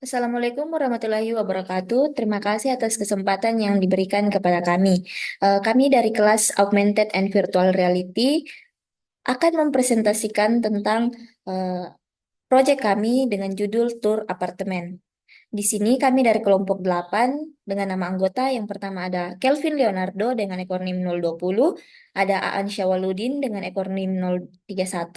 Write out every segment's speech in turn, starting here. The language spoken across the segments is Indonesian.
Assalamualaikum warahmatullahi wabarakatuh. Terima kasih atas kesempatan yang diberikan kepada kami. Kami dari kelas Augmented and Virtual Reality akan mempresentasikan tentang eh, proyek kami dengan judul Tour Apartemen. Di sini kami dari kelompok 8 dengan nama anggota yang pertama ada Kelvin Leonardo dengan ekor NIM 020, ada Aan Syawaludin dengan ekor NIM 031,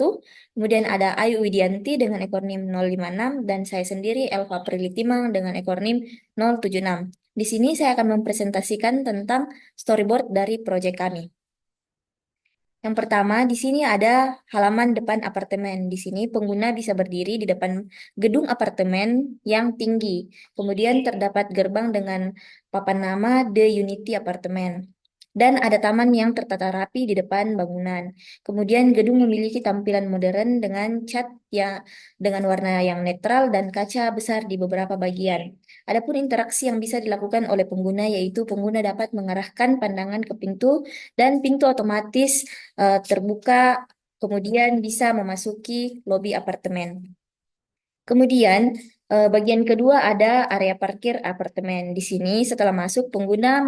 kemudian ada Ayu Widianti dengan ekor NIM 056, dan saya sendiri Elva Prilitimang dengan ekor NIM 076. Di sini saya akan mempresentasikan tentang storyboard dari proyek kami. Yang pertama, di sini ada halaman depan apartemen. Di sini pengguna bisa berdiri di depan gedung apartemen yang tinggi. Kemudian terdapat gerbang dengan papan nama The Unity Apartemen. Dan ada taman yang tertata rapi di depan bangunan. Kemudian gedung memiliki tampilan modern dengan cat yang dengan warna yang netral dan kaca besar di beberapa bagian. Adapun interaksi yang bisa dilakukan oleh pengguna yaitu pengguna dapat mengarahkan pandangan ke pintu dan pintu otomatis terbuka, kemudian bisa memasuki lobi apartemen. Kemudian, bagian kedua ada area parkir apartemen. Di sini, setelah masuk, pengguna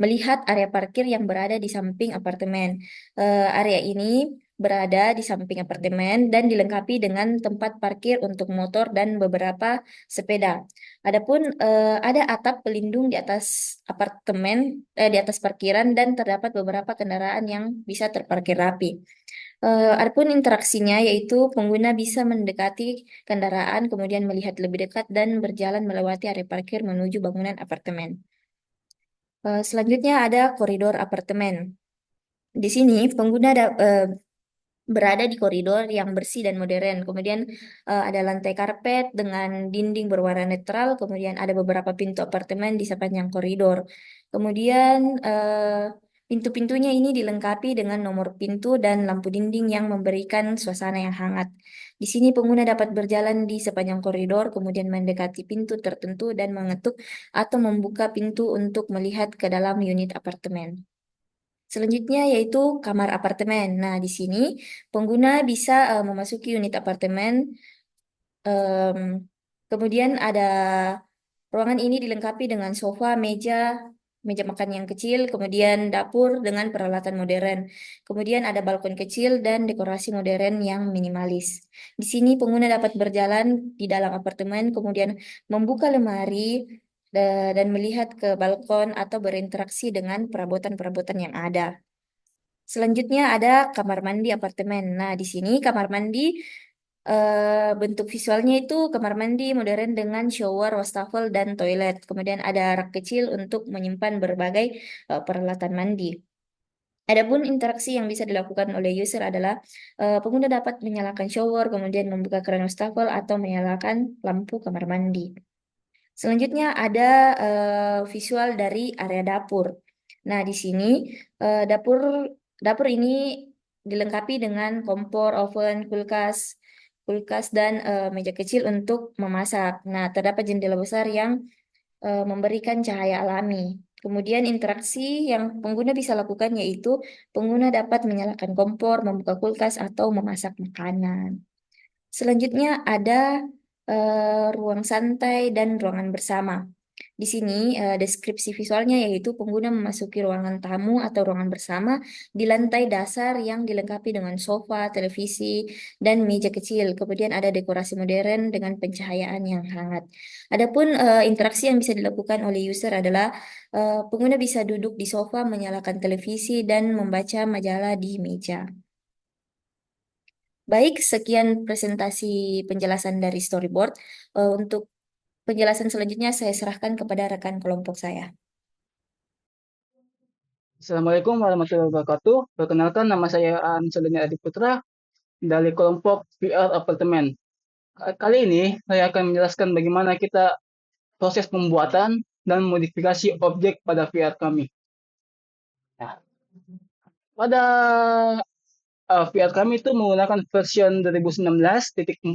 melihat area parkir yang berada di samping apartemen. Area ini berada di samping apartemen dan dilengkapi dengan tempat parkir untuk motor dan beberapa sepeda. Adapun ada atap pelindung di atas apartemen, di atas parkiran dan terdapat beberapa kendaraan yang bisa terparkir rapi. Adapun interaksinya yaitu pengguna bisa mendekati kendaraan, kemudian melihat lebih dekat dan berjalan melewati area parkir menuju bangunan apartemen. Selanjutnya ada koridor apartemen. Di sini pengguna berada di koridor yang bersih dan modern. Kemudian ada lantai karpet dengan dinding berwarna netral. Kemudian ada beberapa pintu apartemen di sepanjang koridor. Kemudian pintu-pintunya ini dilengkapi dengan nomor pintu dan lampu dinding yang memberikan suasana yang hangat. Di sini pengguna dapat berjalan di sepanjang koridor, kemudian mendekati pintu tertentu dan mengetuk atau membuka pintu untuk melihat ke dalam unit apartemen. Selanjutnya yaitu kamar apartemen. Nah, di sini pengguna bisa memasuki unit apartemen. em, Kemudian ada ruangan ini dilengkapi dengan sofa, meja, meja makan yang kecil, kemudian dapur dengan peralatan modern. Kemudian ada balkon kecil dan dekorasi modern yang minimalis. Di sini pengguna dapat berjalan di dalam apartemen, kemudian membuka lemari dan melihat ke balkon atau berinteraksi dengan perabotan-perabotan yang ada. Selanjutnya ada kamar mandi apartemen. Nah, di sini kamar mandi bentuk visualnya itu kamar mandi modern dengan shower, wastafel, dan toilet. Kemudian ada rak kecil untuk menyimpan berbagai peralatan mandi. Adapun interaksi yang bisa dilakukan oleh user adalah pengguna dapat menyalakan shower, kemudian membuka keran wastafel atau menyalakan lampu kamar mandi. Selanjutnya ada visual dari area dapur. Nah, di sini dapur dapur ini dilengkapi dengan kompor, oven, kulkas dan meja kecil untuk memasak. Nah, terdapat jendela besar yang memberikan cahaya alami. Kemudian interaksi yang pengguna bisa lakukan yaitu pengguna dapat menyalakan kompor, membuka kulkas atau memasak makanan. Selanjutnya ada ruang santai dan ruangan bersama. Di sini deskripsi visualnya yaitu pengguna memasuki ruangan tamu atau ruangan bersama di lantai dasar yang dilengkapi dengan sofa, televisi, dan meja kecil. Kemudian ada dekorasi modern dengan pencahayaan yang hangat. Adapun interaksi yang bisa dilakukan oleh user adalah pengguna bisa duduk di sofa, menyalakan televisi, dan membaca majalah di meja. Baik, sekian presentasi penjelasan dari storyboard. Untuk penjelasan selanjutnya saya serahkan kepada rekan kelompok saya. Assalamualaikum warahmatullahi wabarakatuh. Perkenalkan nama saya Aan Sodanya Adi Putra dari kelompok VR Apartemen. Kali ini saya akan menjelaskan bagaimana kita proses pembuatan dan modifikasi objek pada VR kami. Nah, pada VR kami itu menggunakan version 2019.4.40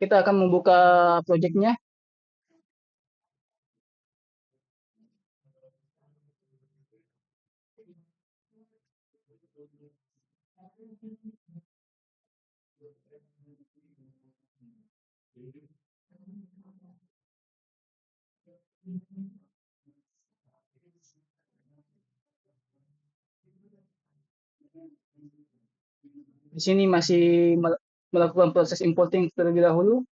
Kita akan membuka projectnya. Di sini masih melakukan proses importing terlebih dahulu.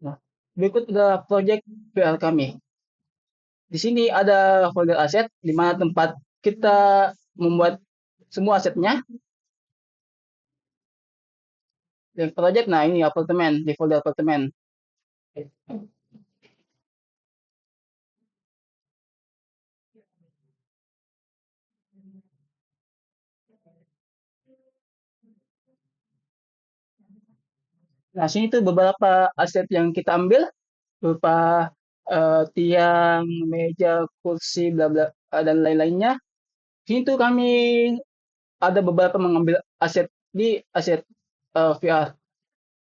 Nah, berikut adalah project PR kami. Di sini ada folder aset di mana tempat kita membuat semua asetnya. Yang project, nah ini apartemen, di folder apartemen. Nah, sini tuh beberapa aset yang kita ambil berupa tiang, meja, kursi, bla bla dan lain-lainnya. Sini tuh kami ada beberapa mengambil aset di aset VR.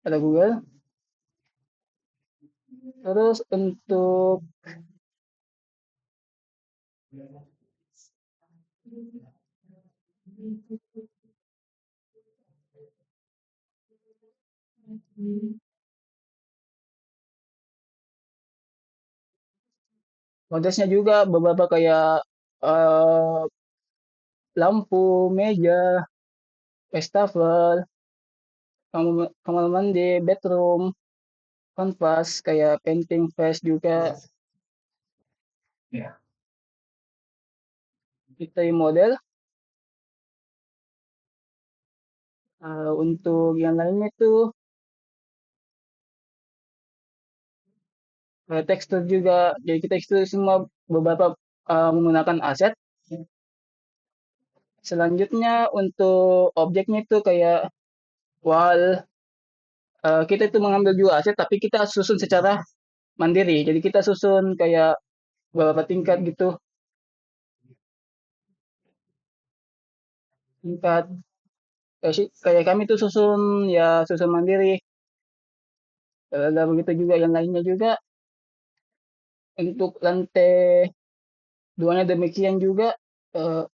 Ada Google. Terus untuk kontesnya juga beberapa kayak eh, lampu, meja, wastafel, kamar mandi, bedroom, kanvas, kayak painting face juga. Ya. Kita model. Untuk yang lainnya itu tekstur juga. Jadi kita tekstur semua beberapa menggunakan aset. Selanjutnya untuk objeknya itu kayak wall. Kita itu mengambil juga aset, tapi kita susun secara mandiri. Jadi kita susun kayak beberapa tingkat gitu. Tingkat kayak kami tuh susun ya susun mandiri. Ada begitu juga yang lainnya juga. Untuk lantai duanya demikian juga. eh,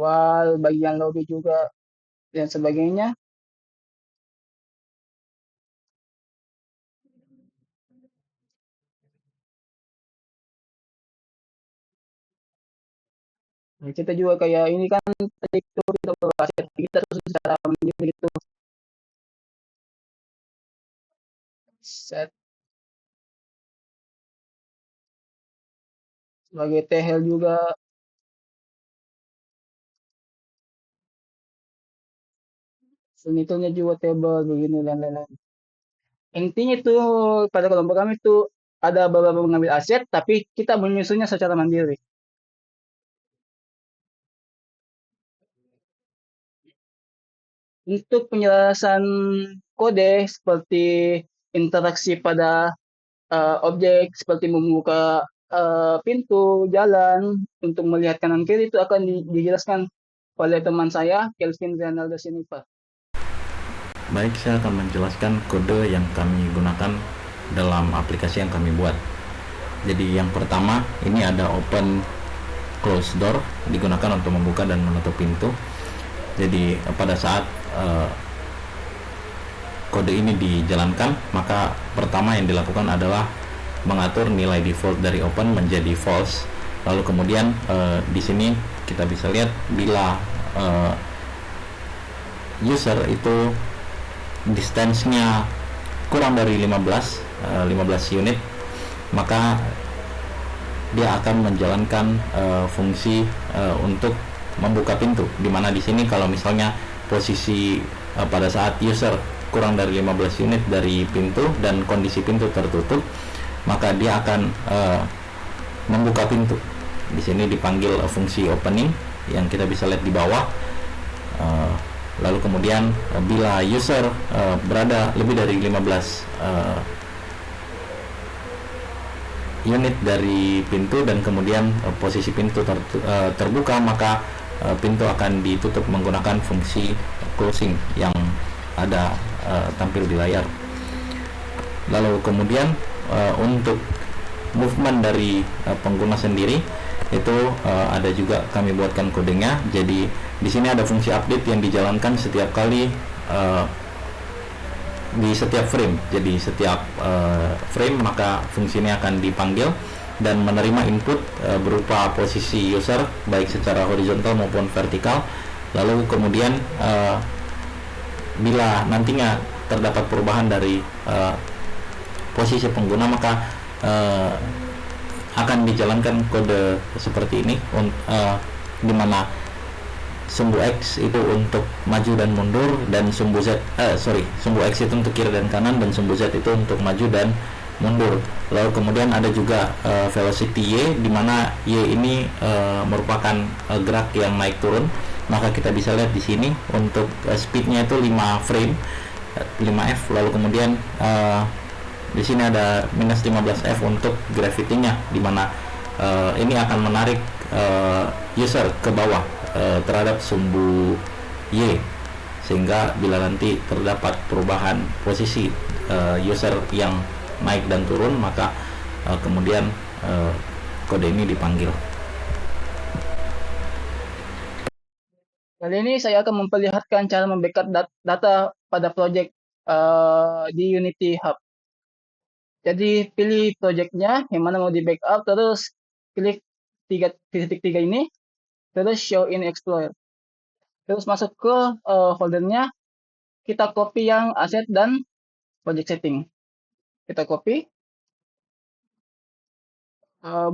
Wall, bagian lobby juga dan sebagainya. Nah, kita juga kayak ini kan tadi itu kita bahas ya, kita susun secara mandiri gitu. Set sebagai tehel juga, furniturnya juga table begini dan lain-lain. Intinya itu pada kelompok kami itu ada beberapa mengambil aset, tapi kita menyusunnya secara mandiri. Untuk penjelasan kode seperti interaksi pada objek, seperti membuka pintu, jalan, untuk melihat kanan kiri itu akan dijelaskan oleh teman saya, Kelvin Ronaldo Sinipa. Baik, saya akan menjelaskan kode yang kami gunakan dalam aplikasi yang kami buat. Jadi yang pertama, ini ada open close door, digunakan untuk membuka dan menutup pintu. Jadi pada saat kode ini dijalankan, maka pertama yang dilakukan adalah mengatur nilai default dari open menjadi false. Lalu kemudian di sini kita bisa lihat bila user itu distance-nya kurang dari 15 unit, maka dia akan menjalankan fungsi untuk membuka pintu, dimana di sini kalau misalnya posisi pada saat user kurang dari 15 unit dari pintu dan kondisi pintu tertutup, maka dia akan membuka pintu. Di sini dipanggil fungsi opening yang kita bisa lihat di bawah. Lalu kemudian bila user berada lebih dari 15 unit dari pintu dan kemudian posisi pintu terbuka, maka pintu akan ditutup menggunakan fungsi closing yang ada tampil di layar. Lalu kemudian untuk movement dari pengguna sendiri itu ada juga kami buatkan kodenya. Jadi di sini ada fungsi update yang dijalankan setiap kali di setiap frame. Jadi setiap frame maka fungsi ini akan dipanggil dan menerima input berupa posisi user baik secara horizontal maupun vertikal. Lalu kemudian bila nantinya terdapat perubahan dari posisi pengguna maka akan dijalankan kode seperti ini, di mana sumbu X itu untuk maju dan mundur, dan sumbu X itu untuk kiri dan kanan, dan sumbu Z itu untuk maju dan mundur. Lalu kemudian ada juga velocity Y, di mana Y ini merupakan gerak yang naik turun. Maka kita bisa lihat di sini untuk speednya itu 5 frame, 5F. Lalu kemudian di sini ada minus 15F untuk gravity-nya, di mana ini akan menarik user ke bawah terhadap sumbu Y, sehingga bila nanti terdapat perubahan posisi user yang naik dan turun maka kemudian kode ini dipanggil. Kali ini saya akan memperlihatkan cara membackup data pada project di Unity Hub. Jadi pilih projectnya yang mana mau di backup, terus klik titik 3 ini, terus show in Explorer. Terus masuk ke foldernya, kita copy yang aset dan project setting. Kita copy,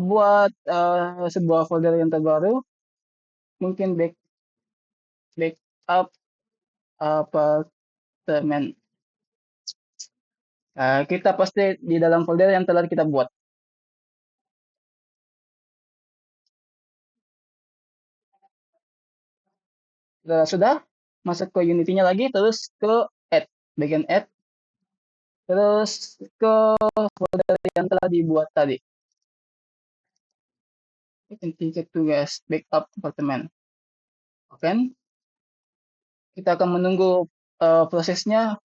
buat sebuah folder yang terbaru, mungkin backup apartemen. Kita paste di dalam folder yang telah kita buat. Sudah, masuk ke Unity-nya lagi, terus ke add, bagian add, terus ke folder yang telah dibuat tadi. Tiket tugas backup apartemen. Oke, kita akan menunggu prosesnya.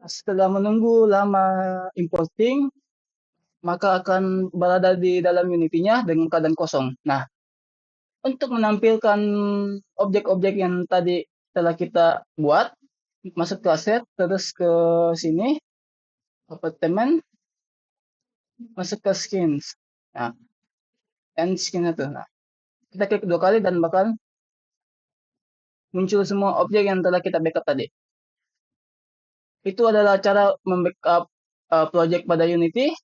Setelah menunggu lama importing, maka akan berada di dalam Unity-nya dengan keadaan kosong. Nah, untuk menampilkan objek-objek yang tadi telah kita buat, masuk ke aset, terus ke sini, apartemen, masuk ke skins. Nah, and skin itu. Nah, kita klik 2 kali dan bakal muncul semua objek yang telah kita backup tadi. Itu adalah cara membackup project pada Unity.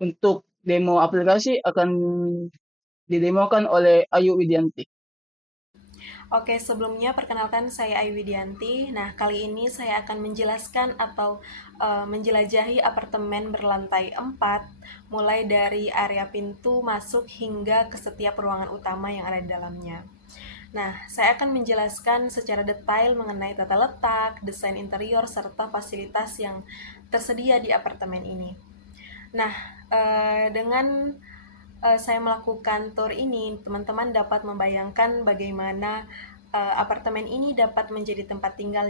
Untuk demo aplikasi akan didemokan oleh Ayu Widianti. Oke, sebelumnya perkenalkan saya Ayu Widianti. Nah, kali ini saya akan menjelaskan atau menjelajahi apartemen berlantai 4, mulai dari area pintu masuk hingga ke setiap ruangan utama yang ada di dalamnya. Nah, saya akan menjelaskan secara detail mengenai tata letak, desain interior, serta fasilitas yang tersedia di apartemen ini. Nah, dengan saya melakukan tour ini, teman-teman dapat membayangkan bagaimana apartemen ini dapat menjadi tempat tinggal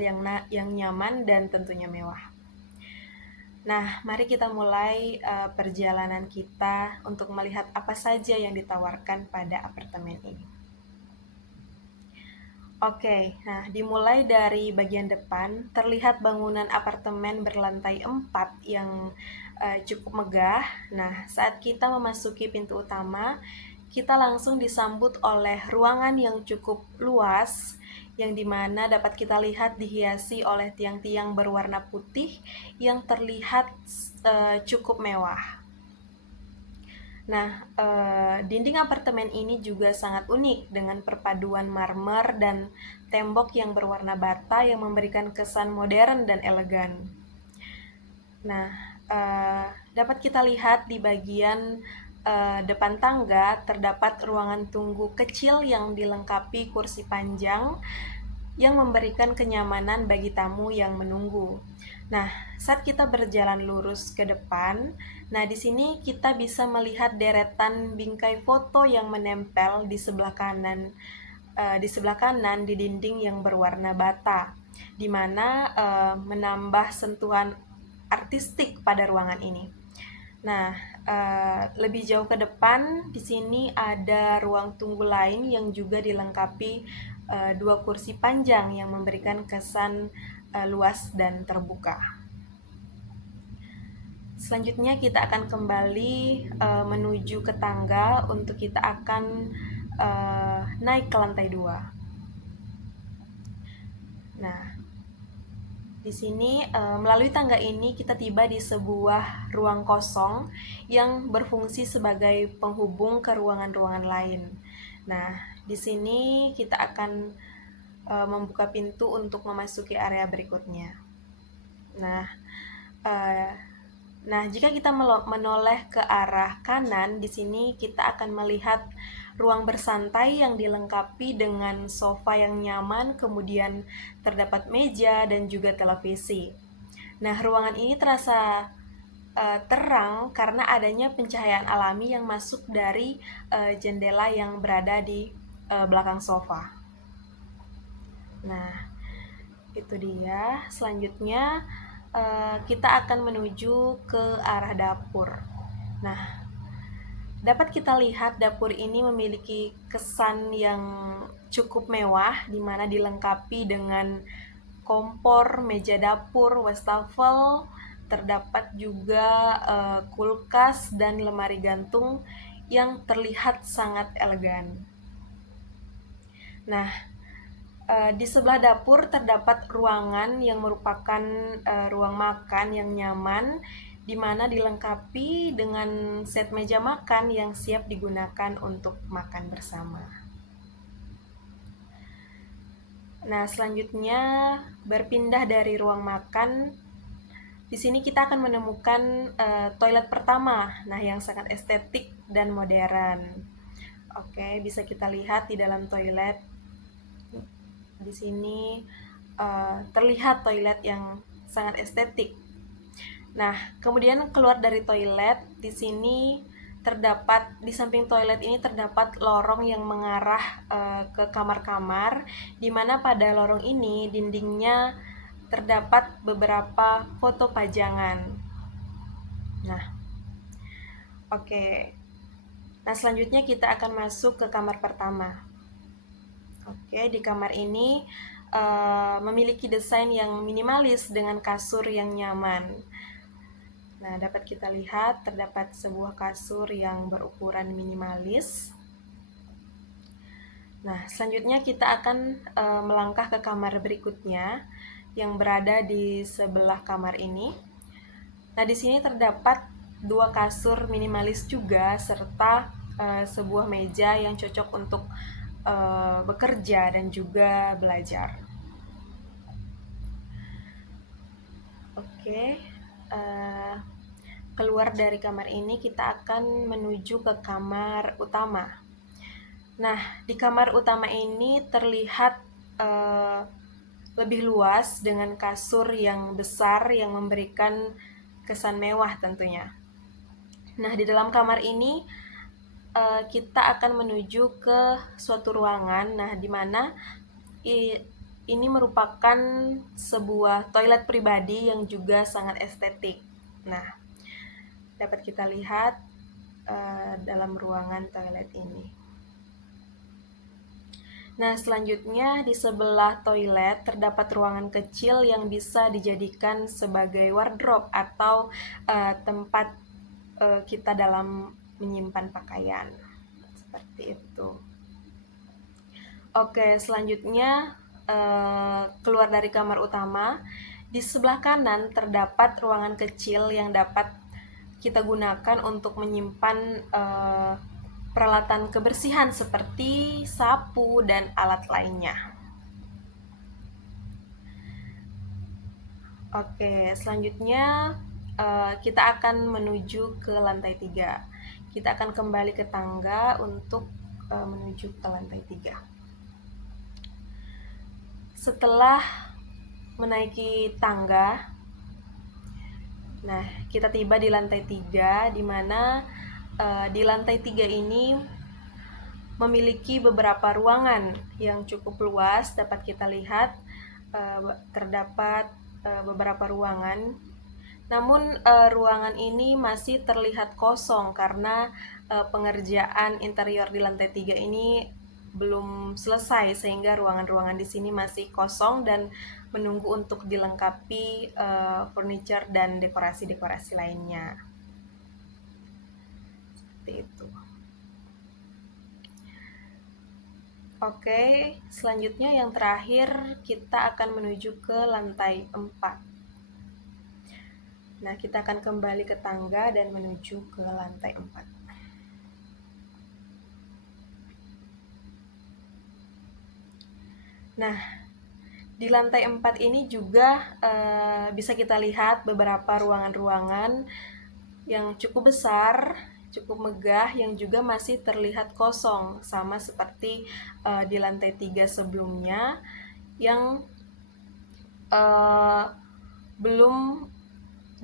yang nyaman dan tentunya mewah. Nah, mari kita mulai perjalanan kita untuk melihat apa saja yang ditawarkan pada apartemen ini. Oke, nah dimulai dari bagian depan, terlihat bangunan apartemen berlantai 4 yang cukup megah. Nah, saat kita memasuki pintu utama, kita langsung disambut oleh ruangan yang cukup luas, yang dimana dapat kita lihat dihiasi oleh tiang-tiang berwarna putih yang terlihat cukup mewah. Nah, dinding apartemen ini juga sangat unik dengan perpaduan marmer dan tembok yang berwarna bata yang memberikan kesan modern dan elegan. Nah, dapat kita lihat di bagian depan tangga terdapat ruangan tunggu kecil yang dilengkapi kursi panjang yang memberikan kenyamanan bagi tamu yang menunggu. Nah, saat kita berjalan lurus ke depan, nah di sini kita bisa melihat deretan bingkai foto yang menempel di sebelah kanan, di dinding yang berwarna bata, di mana menambah sentuhan artistik pada ruangan ini. Nah, lebih jauh ke depan, di sini ada ruang tunggu lain yang juga dilengkapi dua kursi panjang yang memberikan kesan luas dan terbuka. Selanjutnya kita akan kembali menuju ke tangga untuk kita akan naik ke lantai 2. Nah, di sini melalui tangga ini kita tiba di sebuah ruang kosong yang berfungsi sebagai penghubung ke ruangan-ruangan lain. Nah, di sini kita akan membuka pintu untuk memasuki area berikutnya. Nah, jika kita menoleh ke arah kanan, di sini kita akan melihat ruang bersantai yang dilengkapi dengan sofa yang nyaman, kemudian terdapat meja dan juga televisi. Nah, ruangan ini terasa terang karena adanya pencahayaan alami yang masuk dari jendela yang berada di belakang sofa. Nah, itu dia. Selanjutnya kita akan menuju ke arah dapur. Nah, dapat kita lihat dapur ini memiliki kesan yang cukup mewah, di mana dilengkapi dengan kompor, meja dapur, wastafel, terdapat juga kulkas dan lemari gantung yang terlihat sangat elegan. Nah, di sebelah dapur terdapat ruangan yang merupakan ruang makan yang nyaman, di mana dilengkapi dengan set meja makan yang siap digunakan untuk makan bersama. Nah, selanjutnya berpindah dari ruang makan, di sini kita akan menemukan toilet pertama, nah yang sangat estetik dan modern. Oke, bisa kita lihat di dalam toilet. Di sini terlihat toilet yang sangat estetik. Nah, kemudian keluar dari toilet, di sini terdapat di samping toilet ini terdapat lorong yang mengarah ke kamar-kamar, di mana pada lorong ini dindingnya terdapat beberapa foto pajangan. Nah, oke. Nah, selanjutnya kita akan masuk ke kamar pertama. Oke, di kamar ini memiliki desain yang minimalis dengan kasur yang nyaman. Nah, dapat kita lihat terdapat sebuah kasur yang berukuran minimalis. Nah, selanjutnya kita akan melangkah ke kamar berikutnya yang berada di sebelah kamar ini. Nah, di sini terdapat dua kasur minimalis juga serta sebuah meja yang cocok untuk bekerja dan juga belajar. Oke, keluar dari kamar ini kita akan menuju ke kamar utama. Nah, di kamar utama ini terlihat lebih luas dengan kasur yang besar yang memberikan kesan mewah tentunya. Nah, di dalam kamar ini kita akan menuju ke suatu ruangan, nah di mana ini merupakan sebuah toilet pribadi yang juga sangat estetik. Nah, dapat kita lihat dalam ruangan toilet ini. Nah, selanjutnya di sebelah toilet terdapat ruangan kecil yang bisa dijadikan sebagai wardrobe atau tempat kita dalam menyimpan pakaian. Seperti itu. Oke, selanjutnya keluar dari kamar utama. Di sebelah kanan terdapat ruangan kecil yang dapat kita gunakan untuk menyimpan peralatan kebersihan seperti sapu dan alat lainnya. Oke, selanjutnya kita akan menuju ke lantai 3. Kita akan kembali ke tangga untuk menuju ke lantai 3. Setelah menaiki tangga, nah kita tiba di lantai 3, di mana di lantai 3 ini memiliki beberapa ruangan yang cukup luas. Dapat kita lihat terdapat beberapa ruangan, namun ruangan ini masih terlihat kosong karena pengerjaan interior di lantai 3 ini belum selesai, sehingga ruangan-ruangan di sini masih kosong dan menunggu untuk dilengkapi furniture dan dekorasi-dekorasi lainnya. Seperti itu. Oke, selanjutnya yang terakhir kita akan menuju ke lantai 4. Nah, kita akan kembali ke tangga dan menuju ke lantai 4. Nah, di lantai 4 ini juga bisa kita lihat beberapa ruangan-ruangan yang cukup besar, cukup megah, yang juga masih terlihat kosong, sama seperti di lantai 3 sebelumnya yang belum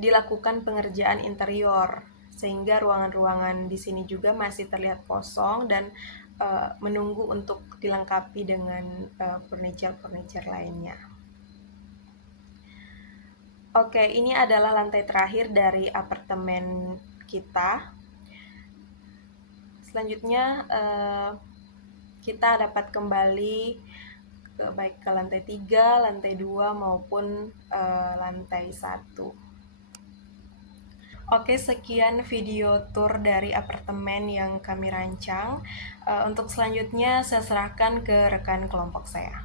dilakukan pengerjaan interior, sehingga ruangan-ruangan di sini juga masih terlihat kosong dan menunggu untuk dilengkapi dengan furniture lainnya. Oke, ini adalah lantai terakhir dari apartemen kita. Selanjutnya kita dapat kembali baik ke lantai 3, lantai 2 maupun lantai 1. Oke, sekian video tour dari apartemen yang kami rancang. Untuk selanjutnya saya serahkan ke rekan kelompok saya.